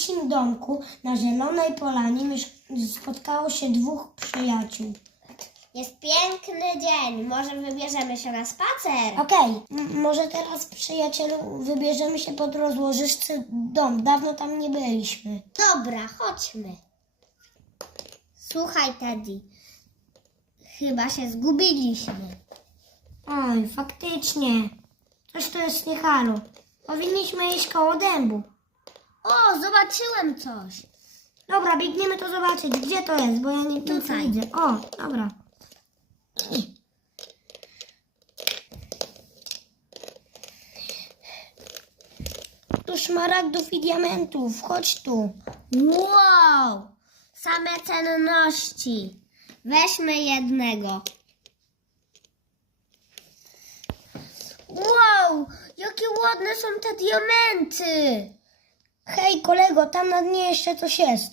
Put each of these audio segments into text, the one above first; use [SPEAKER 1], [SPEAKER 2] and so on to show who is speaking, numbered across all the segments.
[SPEAKER 1] babcim domku na zielonej polanie spotkało się dwóch przyjaciół.
[SPEAKER 2] Jest piękny dzień, może wybierzemy się na spacer?
[SPEAKER 1] Okej, może teraz, przyjacielu, wybierzemy się pod rozłożysty dom. Dawno tam nie byliśmy.
[SPEAKER 2] Dobra, chodźmy. Słuchaj, Teddy, chyba się zgubiliśmy.
[SPEAKER 1] Oj, faktycznie. Coś tu jest nie halo. Powinniśmy iść koło dębu.
[SPEAKER 2] O, zobaczyłem coś.
[SPEAKER 1] Dobra, biegniemy to zobaczyć. Gdzie to jest, bo ja nic nie
[SPEAKER 2] Tutaj.
[SPEAKER 1] widzę. O, dobra. Tu szmaragdów i diamentów. Chodź tu.
[SPEAKER 2] Wow, same cenności. Weźmy jednego. Wow, jakie ładne są te diamenty.
[SPEAKER 1] Hej, kolego, tam na dnie jeszcze coś jest.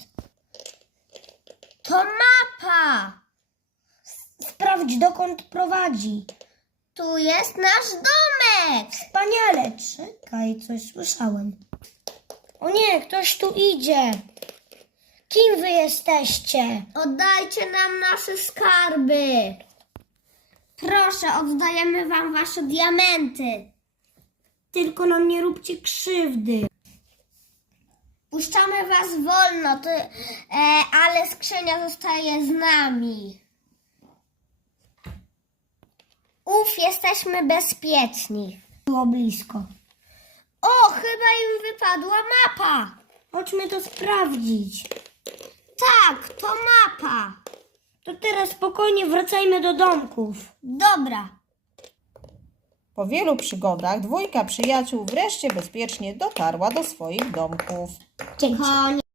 [SPEAKER 2] To mapa.
[SPEAKER 1] Sprawdź, dokąd prowadzi.
[SPEAKER 2] Tu jest nasz domek.
[SPEAKER 1] Wspaniale. Czekaj, coś słyszałem. O nie, ktoś tu idzie. Kim wy jesteście?
[SPEAKER 2] Oddajcie nam nasze skarby. Proszę, oddajemy wam wasze diamenty.
[SPEAKER 1] Tylko nam nie róbcie krzywdy.
[SPEAKER 2] Puszczamy was wolno, ale skrzynia zostaje z nami. Jesteśmy bezpieczni.
[SPEAKER 1] Było blisko.
[SPEAKER 2] O, chyba im wypadła mapa.
[SPEAKER 1] Chodźmy to sprawdzić.
[SPEAKER 2] Tak, to mapa.
[SPEAKER 1] To teraz spokojnie wracajmy do domków.
[SPEAKER 2] Dobra.
[SPEAKER 3] Po wielu przygodach dwójka przyjaciół wreszcie bezpiecznie dotarła do swoich domków.
[SPEAKER 1] Dzięki.
[SPEAKER 2] Koniec.